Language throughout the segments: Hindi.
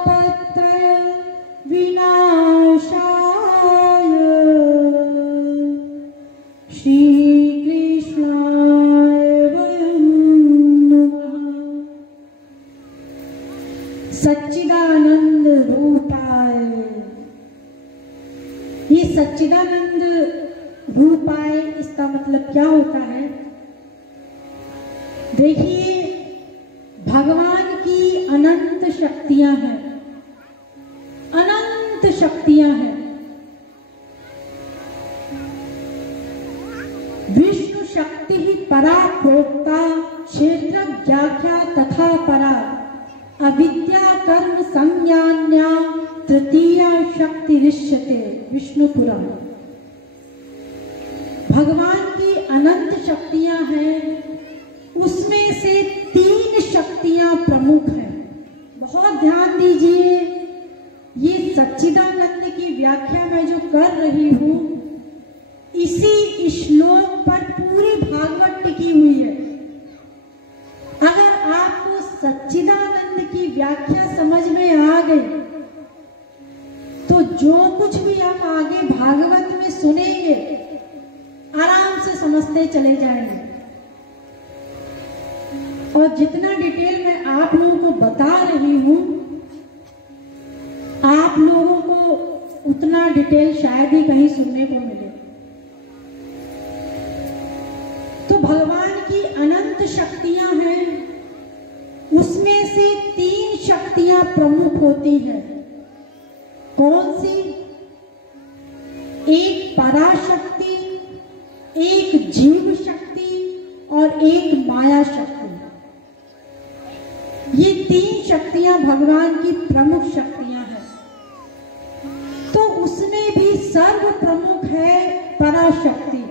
तापत्रय विनाशाय श्री कृष्णाय वयं नमः। सच्चिदानंद रूपाय, ये सच्चिदानंद रूपाय इसका मतलब क्या होता है? देखिए, भगवान की अनंत शक्तियां हैं, अनंत शक्तियां हैं। विष्णु शक्ति ही परा प्रोक्ता क्षेत्र व्याख्या तथा परा अविद्या कर्म संज्ञान्या तृतीया शक्ति ऋष्यते। विष्णु पुराण। भगवान की अनंत शक्तियां हैं, उसमें से 3 शक्तियां प्रमुख हैं। बहुत ध्यान दीजिए, ये सच्चिदानंद की व्याख्या मैं जो कर रही हूं, इसी श्लोक पर पूरी भागवत टिकी हुई है। अगर आपको सच्चिदानंद की व्याख्या समझ में आ गई तो जो कुछ भी हम आगे भागवत में सुनेंगे आराम से समझते चले जाएंगे। और जितना डिटेल मैं आप लोगों को बता रही हूं, आप लोगों को उतना डिटेल शायद ही कहीं सुनने को मिले। तो भगवान की अनंत शक्तियां हैं, उसमें से 3 शक्तियां प्रमुख होती हैं। कौन सी? एक पराशक्ति, एक जीव शक्ति और एक माया शक्ति। ये 3 शक्तियां भगवान की प्रमुख शक्तियां हैं। तो उसमें भी सर्व प्रमुख है पराशक्ति।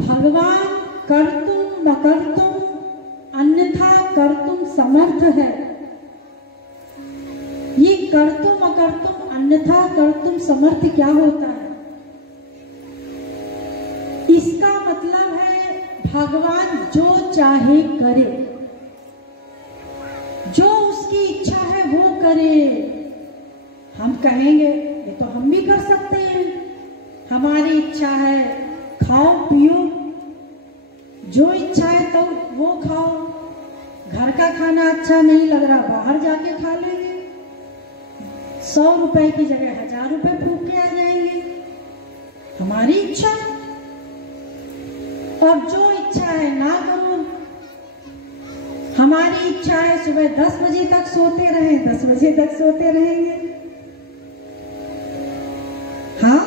भगवान कर्तुम अकर्तुम अन्यथा कर्तुम समर्थ है। ये कर्तुम अकर्तुम अन्यथा कर्तुम समर्थ क्या होता है? इसका मतलब है भगवान जो चाहे करे, जो उसकी इच्छा है वो करे। हम कहेंगे ये तो हम भी कर सकते हैं, हमारी इच्छा है खाओ पियो, जो इच्छा है तो वो खाओ। घर का खाना अच्छा नहीं लग रहा, बाहर जाके खा लेंगे, 100 रुपए की जगह 1000 रुपए फूक के आ जाएंगे, हमारी इच्छा। और जो इच्छा है ना करो, हमारी इच्छा है सुबह 10 बजे तक सोते रहें, 10 बजे तक सोते रहेंगे। हाँ,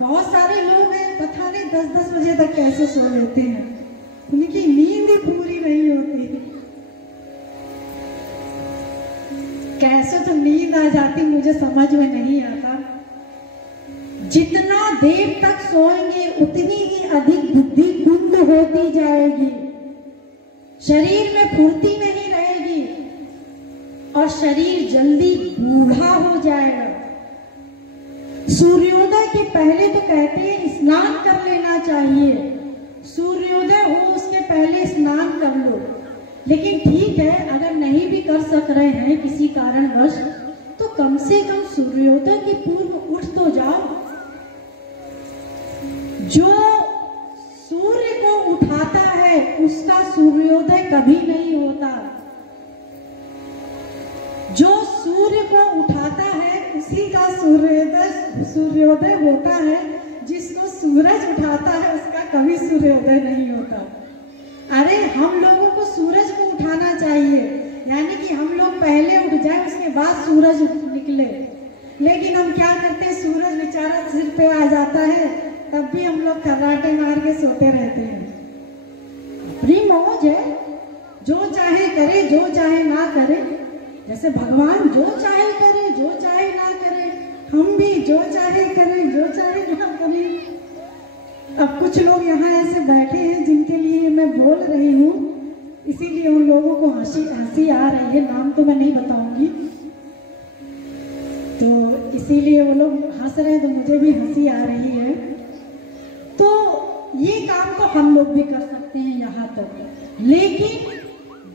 बहुत सारे लोग हैं पता नहीं 10-10 बजे तक कैसे सो लेते हैं, उनकी नींद ही पूरी नहीं होती। कैसे तो नींद आ जाती मुझे समझ में नहीं आता। जितना देर तक सोएंगे उतनी ही अधिक बुद्धि कुंद होती जाएगी, शरीर में फुर्ती नहीं रहेगी और शरीर जल्दी बूढ़ा हो जाएगा। सूर्योदय के पहले तो कहते हैं स्नान कर लेना चाहिए, सूर्योदय हो उसके पहले स्नान कर लो। लेकिन ठीक है, अगर नहीं भी कर सक रहे हैं किसी कारणवश, तो कम से कम सूर्योदय के पूर्व उठ तो जाओ। जो सूर्य को उठाता है उसका सूर्योदय कभी नहीं होता। जो सूर्य को उठाता है उसी का सूर्योदय होता है। जिसको सूरज उठाता है उसका कभी सूर्योदय नहीं होता। अरे हम लोगों को सूरज को उठाना चाहिए, यानी कि हम लोग पहले उठ जाए उसके बाद सूरज निकले। लेकिन हम क्या करते हैं, सूरज बेचारा सिर पे आ जाता है तब भी हम लोग खर्राटे मार के सोते रहते हैं। अपनी मौज है, जो चाहे करे जो चाहे ना करे। जैसे भगवान जो चाहे करे जो चाहे ना करे, हम भी जो चाहे करें जो चाहे ना करें। अब कुछ लोग यहाँ ऐसे बैठे हैं जिनके लिए मैं बोल रही हूँ, इसीलिए उन लोगों को हंसी आ रही है, नाम तो मैं नहीं बताऊंगी। तो इसीलिए वो लोग हंस रहे हैं तो मुझे भी हंसी आ रही है। तो ये काम तो हम लोग भी कर सकते हैं यहाँ तक, लेकिन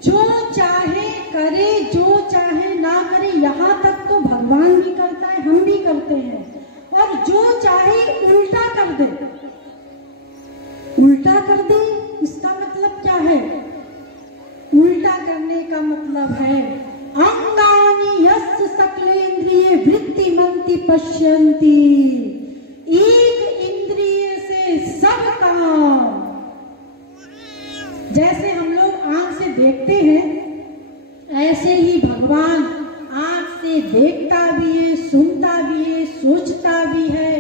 जो चाहे करे, जो चाहे ना करे, यहाँ तक तो भगवान भी करता है, हम भी करते हैं। और जो चाहे उल्टा कर दे, उल्टा कर दे, इसका मतलब क्या है? उल्टा करने का मतलब है अंगानि यस्य सकलेन्द्रिये वृत्तिमन्ति पश्यन्ति। एक इंद्रिय से सब काम। जैसे हम लोग आंख से देखते हैं, ऐसे ही भगवान आंख से देखता भी है, सुनता भी है, सोचता भी है,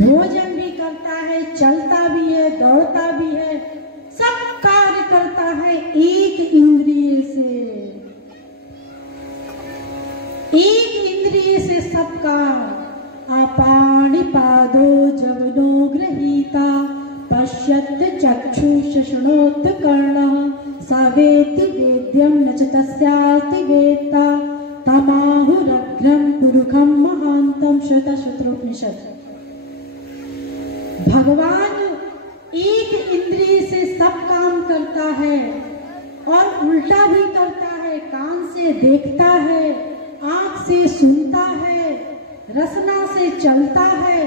भोजन भी करता है, चलता भी है, दौड़ता भी है, सब कार्य करता है एक इंद्रिय से। एक इंद्रिय से सब काम। अपाणिपादो जवनो गृहीता पश्यत् चक्षुष शृणोत् कर्णः स वेत्ति वेद्यं न च तस्यास्ति वेत्ता तमाहुरग्रं पुरुषं महान्तं श्रुतश्रुतोपनिषद। भगवान एक इंद्रिय से सब काम करता है और उल्टा भी करता है। कान से देखता है, आंख से सुनता है, रसना से चलता है,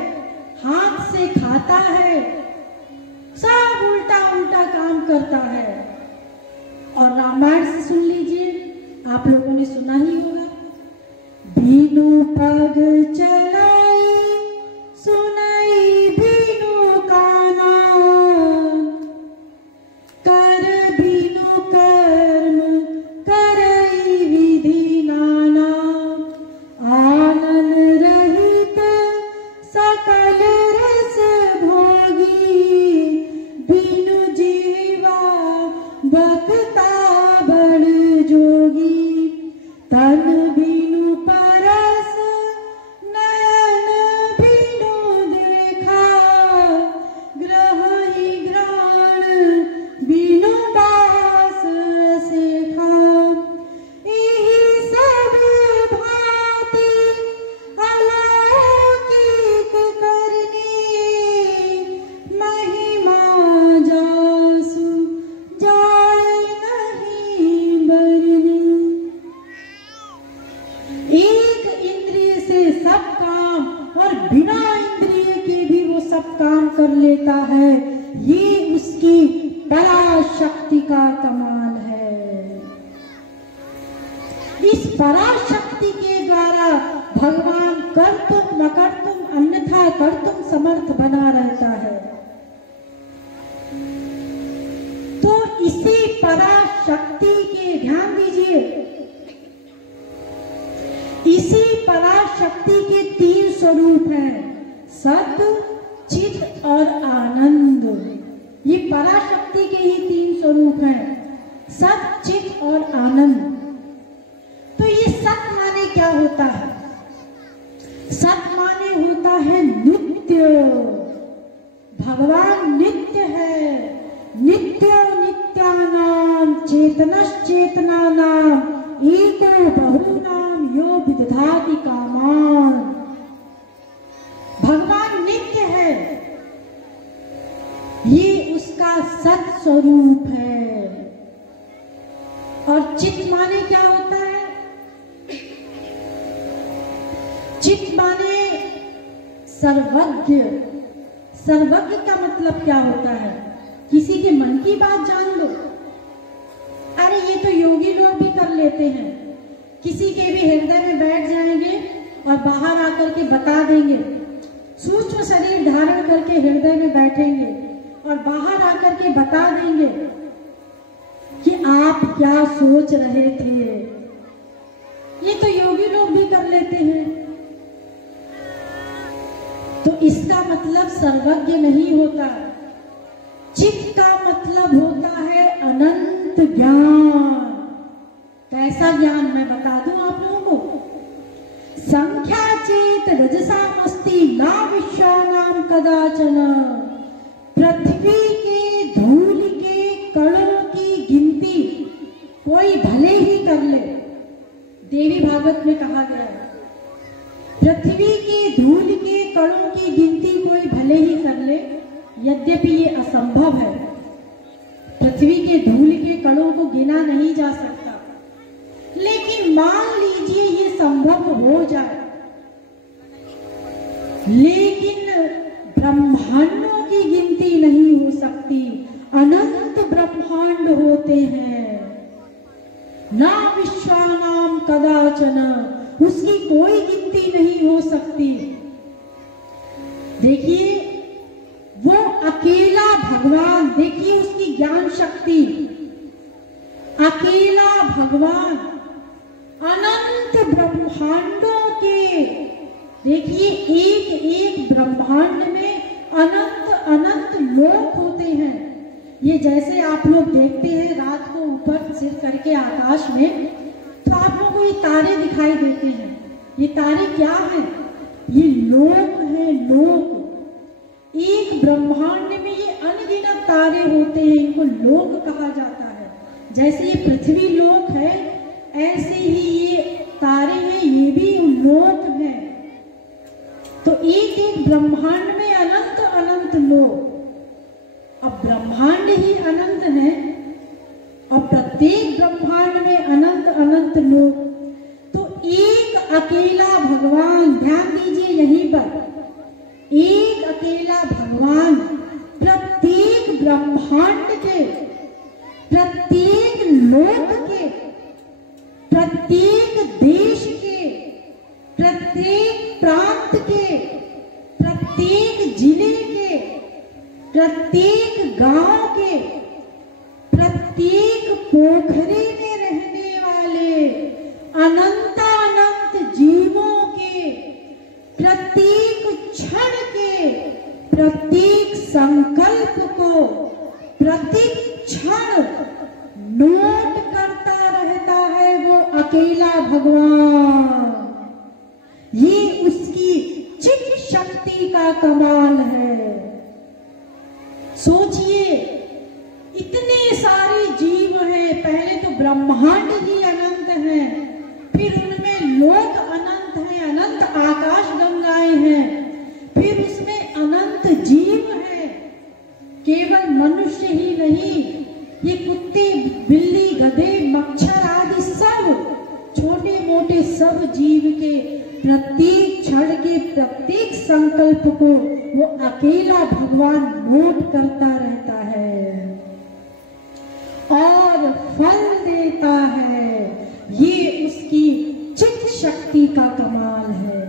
हाथ से खाता है, सब उल्टा उल्टा काम करता है। और रामायण से सुन लीजिए, आप लोगों ने सुना ही होगा, बीनु पग चलाई सुनाई बीनु काना, कर बीनु कर्म करई विधि नाना, आनंद रहित सकल रस भोगी, बीनु जीवा बकता बड़ जोगी, तन बीनु परस नयन बीनु देखा, ग्रह ही ग्राण बीनु बास सेखा, इहि सब भांति अलौकिक करनी, महिमा जासु जाय नहीं बरनी। एक इंद्रिय से सब काम और बिना इंद्रिय के भी वो सब काम कर लेता है। ये उसकी पराशक्ति का कमाल है। इस पराशक्ति के द्वारा भगवान कर्तुम न कर्तुम अन्यथा कर्तुम समर्थ बना रहता है। तो इसी पराशक्ति के, ध्यान दीजिए, इसी पराशक्ति के तीन स्वरूप हैं, सत, चित और आनंद। ये पराशक्ति के ही तीन स्वरूप हैं, सत, चित और आनंद। तो ये सत माने क्या होता है? सत माने होता है नित्य। भगवान नित्य है। नित्यो नित्यानाम चेतनश्चेतनानाम एको बहुनाम यो विदधाति कामान। भगवान नित्य है, ये उसका सत स्वरूप है। और चित माने क्या होता है? चित माने सर्वज्ञ। सर्वज्ञ का मतलब क्या होता है? किसी के मन की बात जान लो। अरे ये तो योगी लोग भी कर लेते हैं। किसी के भी हृदय में बैठ जाएंगे और बाहर आकर के बता देंगे। सूक्ष्म शरीर धारण करके हृदय में बैठेंगे और बाहर आकर के बता देंगे कि आप क्या सोच रहे थे। ये तो योगी लोग भी कर लेते हैं। तो इसका मतलब सर्वज्ञ नहीं होता। चित्त का मतलब होता है अनंत ज्ञान। कैसा ज्ञान मैं बता दूं आप लोगों को। संख्या चेत रजसामस्ति ना विश्वानाम कदाचन। पृथ्वी के धूल के कणों की गिनती कोई भले ही कर ले। देवी भागवत में कहा गया है, पृथ्वी की धूल के कणों की गिनती कोई भले ही कर ले, यद्यपि ये असंभव है। पृथ्वी के धूल के कणों को गिना नहीं जा सकता। लेकिन मान लीजिए ये संभव हो जाए, लेकिन ब्रह्मांडों की गिनती नहीं हो सकती, अनंत ब्रह्मांड होते हैं, ना विश्वानाम कदाचन, उसकी कोई गिनती नहीं हो सकती। देखिए वो अकेला भगवान, देखिए उसकी ज्ञान शक्ति, अकेला भगवान अनंत ब्रह्मांडों के, देखिए एक एक ब्रह्मांड में अनंत अनंत लोक होते हैं। ये जैसे आप लोग देखते हैं रात को ऊपर सिर करके आकाश में, तो आप लोगों को ये तारे दिखाई देते हैं। ये तारे क्या हैं? ये लोक है, लोक। एक ब्रह्मांड में ये अनगिनत तारे होते हैं, इनको लोक कहा जाता है। जैसे ये पृथ्वी लोक है, ऐसे ही ये तारे हैं, ये भी लोक है। तो एक एक ब्रह्मांड में अनंत अनंत लोक। अब ब्रह्मांड ही अनंत है और प्रत्येक ब्रह्मांड में अनंत अनंत लोक। तो एक अकेला भगवान, ध्यान दीजिए यहीं पर, एक अकेला भगवान प्रत्येक ब्रह्मांड के, प्रत्येक लोक के, प्रत्येक देश के, प्रत्येक प्रांत के, प्रत्येक जिले के, प्रत्येक गांव के, प्रत्येक पोखरे में रहने वाले अनंत अनंत जीवों के, प्रत्येक क्षण के, प्रत्येक संकल्प को प्रत्येक क्षण नोट करता रहता है वो अकेला भगवान। ये उसकी चित शक्ति का कमाल है। सोचिए इतने सारे जीव हैं, पहले तो ब्रह्मांड ही अनंत है, फिर उनमें लोक अनंत है, अनंत आकाश गंगाएं हैं, फिर उसमें अनंत जीव हैं। केवल मनुष्य ही नहीं, ये कुत्ते, बिल्ली, गधे, मच्छर आदि सब छोटे मोटे सब जीव के प्रत्येक क्षण के प्रत्येक संकल्प को वो अकेला भगवान नोट करता रहता है और फल देता है। ये उसकी चित शक्ति का कमाल है।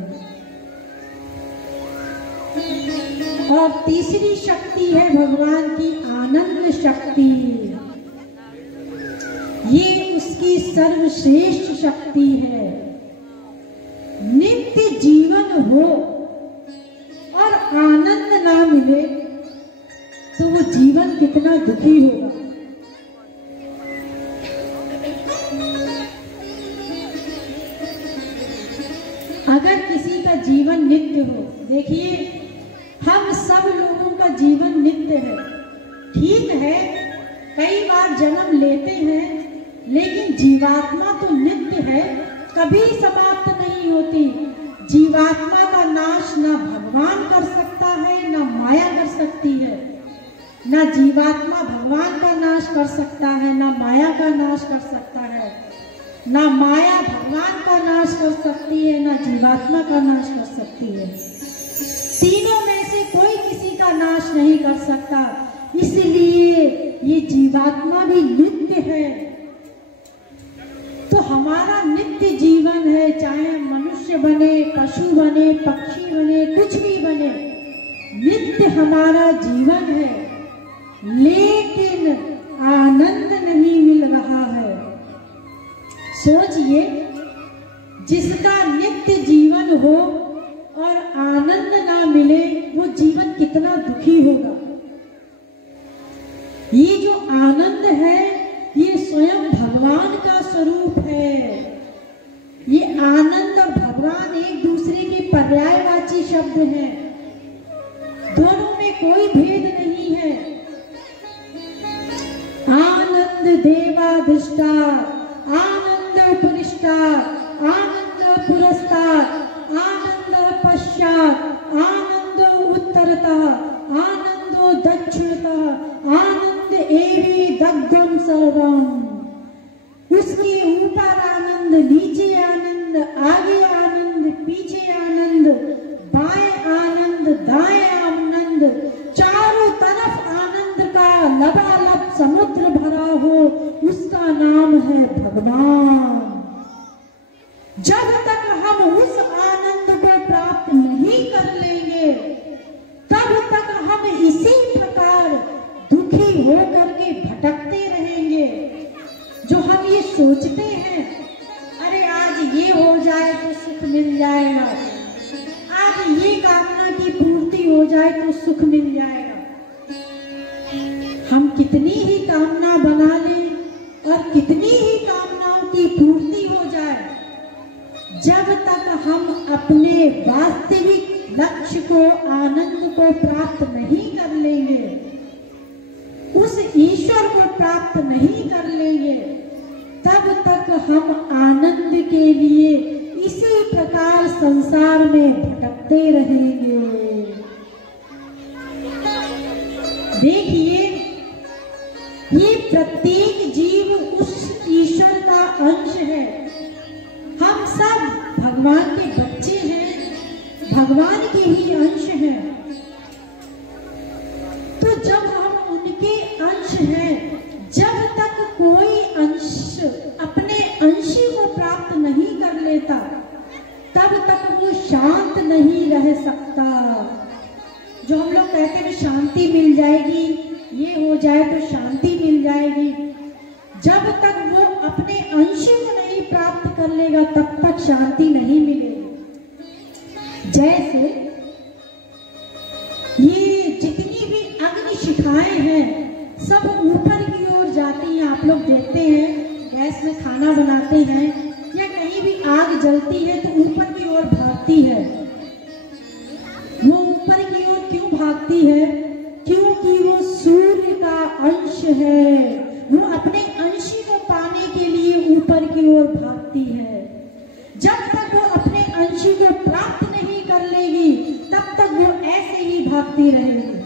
और तीसरी शक्ति है भगवान की आनंद शक्ति। ये उसकी सर्वश्रेष्ठ शक्ति है। नित्य जीवन हो और आनंद ना मिले तो वो जीवन कितना दुखी होगा। अगर किसी का जीवन नित्य हो, देखिए हम सब लोगों का जीवन नित्य है, ठीक है, कई बार जन्म लेते हैं, लेकिन जीवात्मा तो नित्य है, कभी समाप्त नहीं होती। जीवात्मा का नाश ना भगवान कर सकता है, ना माया कर सकती है। ना जीवात्मा भगवान का नाश कर सकता है, ना माया का नाश कर सकता है। ना माया भगवान का नाश कर सकती है, ना जीवात्मा का नाश कर सकती है। तीनों में से कोई किसी का नाश नहीं कर सकता। इसलिए ये जीवात्मा भी नित्य है। तो हमारा नित्य जीवन है, चाहे मनुष्य बने, पशु बने, पक्षी बने, कुछ भी बने, नित्य हमारा जीवन है, लेकिन आनंद नहीं मिल रहा है। सोचिए, जिसका नित्य जीवन हो और आनंद ना मिले, वो जीवन कितना दुखी होगा। ये जो आनंद है, ये स्वयं भगवान का स्वरूप है। ये आनंद और भगवान एक दूसरे के पर्यायवाची शब्द हैं। दोनों में कोई भेद नहीं है। आनंद देवाधिष्ठान, आनंद उपरिष्टात्, आनंद पुरस्तात्, आनंद पश्चात्, आनंद उत्तरतः, आनंदो दक्षिणतः, आनंद एवि दग्धम सर्वम। उसके ऊपर आनंद आनंद, आगे आनंद, पीछे आनंद, बाएं आनंद, दाएं आनंद, चारों तरफ आनंद का लबालब समुद्र भरा हो, उसका नाम है भगवान। जब तक हम उस आनंद को प्राप्त नहीं कर लेंगे, तब तक हम इसी प्रकार दुखी होकर के भटकते रहेंगे। जो हम ये सोचते हैं, अरे आज ये हो जाए तो सुख मिल जाएगा, आज ये कामना की पूर्ति हो जाए तो सुख मिल जाएगा। हम कितनी ही कामना बना लें और कितनी ही कामनाओं की पूर्ति हो जाए, जब तक हम अपने वास्तविक लक्ष्य को, आनंद को प्राप्त नहीं कर लेंगे, उस ईश्वर को प्राप्त नहीं कर लेंगे, तब तक हम आनंद के लिए इसी प्रकार संसार में भटकते रहेंगे। देखिए, ये प्रत्येक जीव उस ईश्वर का अंश है। हम सब भगवान के बच्चे हैं, भगवान के ही अंश हैं। तो जब हम उनके अंश हैं, जब तक कोई अंश अपने अंशी को प्राप्त नहीं कर लेता, तब तक वो शांत नहीं रह सकता। जो हम लोग कहते हैं शांति मिल जाएगी, ये हो जाए तो शांति मिल जाएगी, जब तक वो अपने अंशी को नहीं प्राप्त कर लेगा, तब तक शांति नहीं मिलेगी। जैसे ये जितनी भी अग्नि शिखाएं हैं, सब ऊपर की ओर जाती हैं। आप लोग देखते हैं, गैस में खाना बनाते हैं या कहीं भी आग जलती है तो ऊपर की ओर भागती है। वो ऊपर की ओर क्यों भागती है? क्योंकि वो सूर्य का अंश है। वो अपने अंशी को पाने के लिए ऊपर की ओर भागती है। जब तक वो अपने अंशी को प्राप्त नहीं कर लेगी, तब तक वो ऐसे ही भागती रहेगी।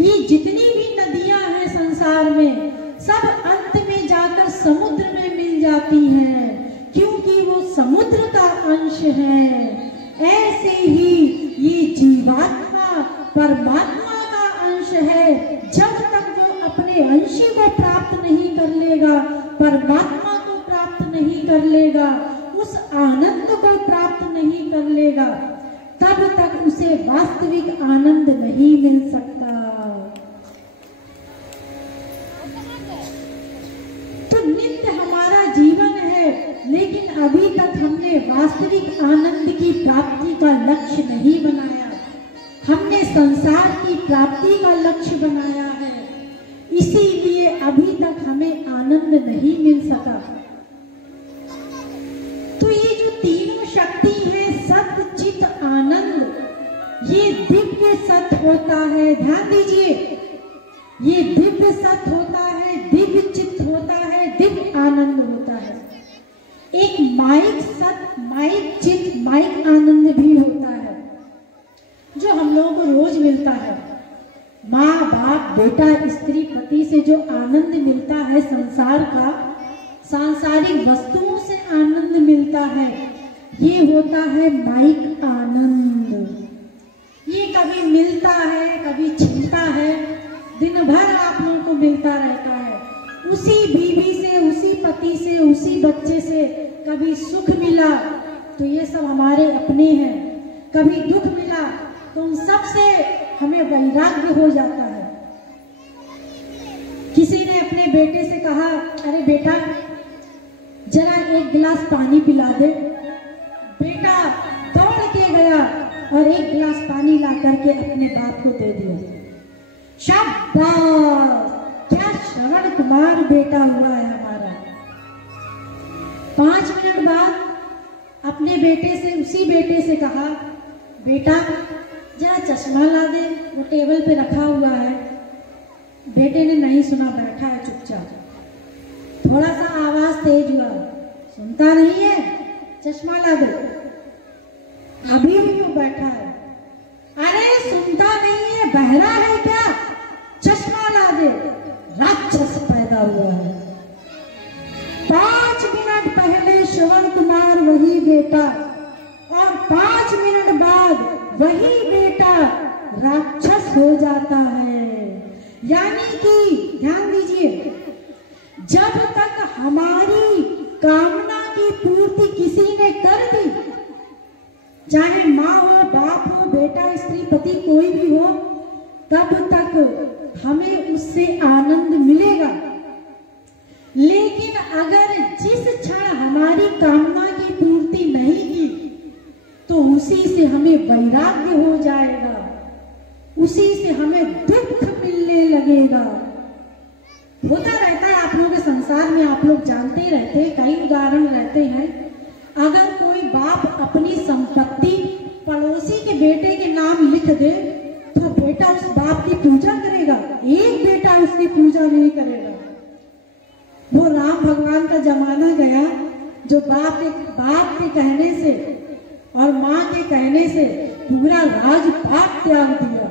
ये जितनी भी नदियां हैं संसार में, सब अंत में जाकर समुद्र में मिल जाती हैं, क्योंकि वो समुद्र का अंश है। ऐसे ही ये जीवात्मा परमात्मा का अंश है। जब तक वो अपने अंशी को प्राप्त नहीं कर लेगा, परमात्मा को प्राप्त नहीं कर लेगा, उस आनंद को प्राप्त नहीं कर लेगा, तब तक उसे वास्तविक आनंद नहीं मिल सकता। तो नित्य हमारा जीवन है, लेकिन अभी तक हमने वास्तविक आनंद की प्राप्ति का लक्ष्य नहीं बनाया। हमने संसार की प्राप्ति का लक्ष्य बनाया है, इसीलिए अभी तक हमें आनंद नहीं मिल सका। तो ये जो तीनों शक्ति है, सत्य चित आनंद, ये दिव्य सत्य होता है। ध्यान दीजिए, ये दिव्य सत्य होता है, दिव्य चित्त होता है, दिव्य आनंद होता है। एक माइक सत्य, माइक चित्त, माइक आनंद भी होता है, जो हम लोगों को रोज मिलता है। माँ बाप बेटा स्त्री पति से जो आनंद मिलता है संसार का, सांसारिक वस्तुओं से आनंद मिलता है, ये होता है माइक आनंद। ये कभी मिलता है, कभी छिलता है, दिन भर आप लोगों को मिलता रहता है। उसी बीवी से, उसी पति से, उसी बच्चे से कभी सुख मिला तो ये सब हमारे अपने हैं, कभी दुख मिला तो उन सब से हमें वैराग्य हो जाता है। किसी ने अपने बेटे से कहा, अरे बेटा जरा एक गिलास पानी पिला दे। बेटा दौड़ के गया और एक गिलास पानी ला करके अपने बाप को दे दिया। शाबाश, क्या श्रवण कुमार बेटा हुआ है हमारा। 5 मिनट बाद अपने बेटे से, उसी बेटे से कहा, बेटा जरा चश्मा ला दे, वो टेबल पे रखा हुआ है। बेटे ने नहीं सुना, बैठा है चुपचाप। थोड़ा सा आवाज तेज हुआ, सुनता नहीं है, चश्मा ला दे। अभी भी वो बैठा है, अरे सुनता नहीं है, बहरा है क्या, चश्मा ला दे। राक्षस पैदा हुआ है। 5 मिनट पहले श्रवण कुमार बेटा और 5 मिनट बाद वही बेटा राक्षस हो जाता है। यानी कि ध्यान दीजिए, जब तक हमारी कामना की पूर्ति किसी ने कर दी, चाहे माँ हो, बाप हो, बेटा, स्त्री, पति, कोई भी हो, तब तक हमें उससे आनंद मिलेगा। लेकिन अगर जिस क्षण हमारी कामना की पूर्ति नहीं की, तो उसी से हमें वैराग्य हो जाएगा, उसी से हमें दुख मिलने लगेगा। होता रहता है आप लोगों के संसार में, आप लोग जानते रहते हैं, कई उदाहरण रहते हैं। अगर कोई बाप अपनी संपत्ति पड़ोसी के बेटे के नाम लिख दे, तो बेटा उस बाप की पूजा करेगा, एक बेटा उसकी पूजा नहीं करेगा। वो राम भगवान का जमाना गया, जो बाप के कहने से और माँ के कहने से पूरा राजपाट त्याग दिया।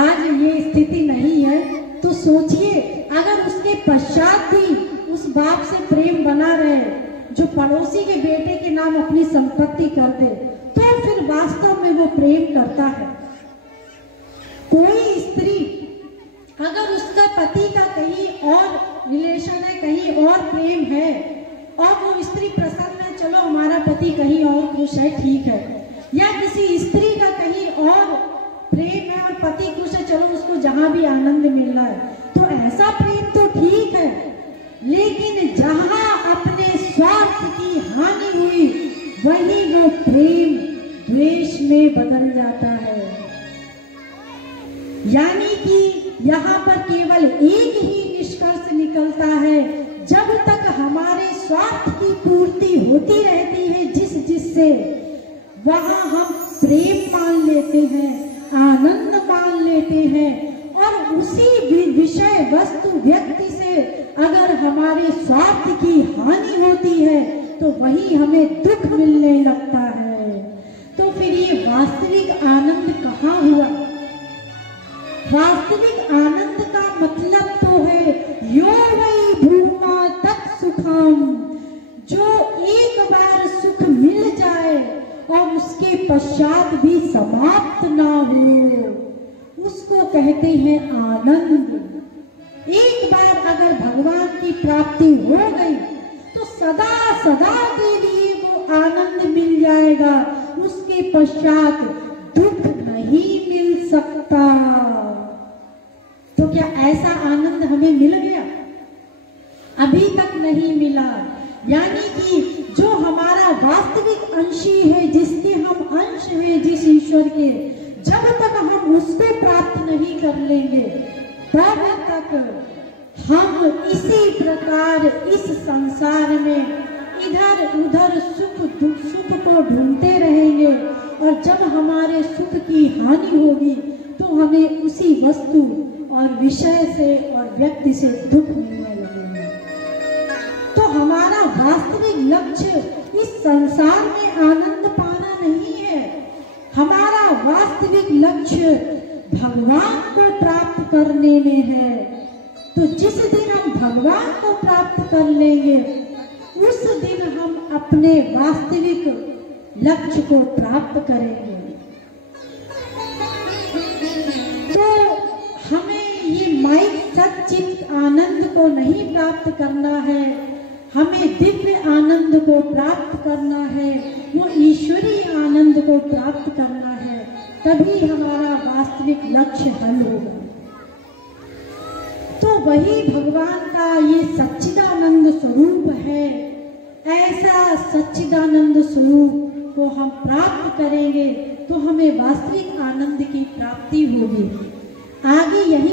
आज ये स्थिति नहीं है, तो सोचिए अगर उसके पश्चात भी उस बाप से प्रेम बना रहे जो पड़ोसी के बेटे के नाम अपनी संपत्ति कर दे, तो फिर वास्तव में वो प्रेम करता है। कोई स्त्री अगर उसका पति का कहीं और रिलेशन है, कहीं और प्रेम है, और वो स्त्री प्रसन्न है, चलो हमारा पति कहीं और खुश है, ठीक है, या किसी स्त्री का कहीं और प्रेम है और पति खुश है, चलो उसको जहां भी आनंद मिल रहा है, तो ऐसा प्रेम तो ठीक है। लेकिन जहां अपने स्वार्थ की हानि हुई, वही वो प्रेम द्वेष में बदल जाता है। यानी कि यहाँ पर केवल एक ही निष्कर्ष निकलता है, जब तक हमारे स्वार्थ की पूर्ति होती रहती है जिससे, वहां हम प्रेम मान लेते हैं, आनंद मान लेते हैं, और उसी विषय वस्तु व्यक्ति से अगर हमारे स्वार्थ की हानि होती है, तो वही हमें दुख मिलने लगता है। तो फिर ये वास्तविक आनंद कहाँ हुआ? वास्तविक आनंद का मतलब तो है यो वै भूमा तत्सुखम, जो एक बार सुख मिल जाए और उसके पश्चात भी समाप्त ना हो, उसको कहते हैं आनंद। एक बार अगर भगवान की प्राप्ति हो गई, तो सदा सदा के लिए वो आनंद मिल जाएगा, उसके पश्चात दुख नहीं मिल सकता। तो क्या ऐसा आनंद हमें मिल गया? अभी तक नहीं मिला। यानी कि जो हमारा वास्तविक अंशी है, जिसके हम अंश हैं, जिस ईश्वर के, जब तक हम उसको प्राप्त नहीं कर लेंगे, तब तक हम इसी प्रकार इस संसार में इधर उधर सुख को ढूंढते रहेंगे, और जब हमारे सुख की हानि होगी, तो हमें उसी वस्तु और विषय से और व्यक्ति से दुख मिलने लगेगा। तो हमारा वास्तविक लक्ष्य इस संसार में आनंद पाना नहीं है, हमारा वास्तविक लक्ष्य भगवान को प्राप्त करने में है। तो जिस दिन हम भगवान को प्राप्त कर लेंगे, उस दिन हम अपने वास्तविक लक्ष्य को प्राप्त करेंगे। तो हमें ये माइक सच्चित आनंद को नहीं प्राप्त करना है, हमें दिव्य आनंद को प्राप्त करना है, वो ईश्वरीय आनंद को प्राप्त करना है, तभी हमारा वास्तविक लक्ष्य हल होगा। तो वही भगवान का ये सच्चिदानंद स्वरूप है। ऐसा सच्चिदानंद स्वरूप को हम प्राप्त करेंगे, तो हमें वास्तविक आनंद की प्राप्ति होगी। आगे यही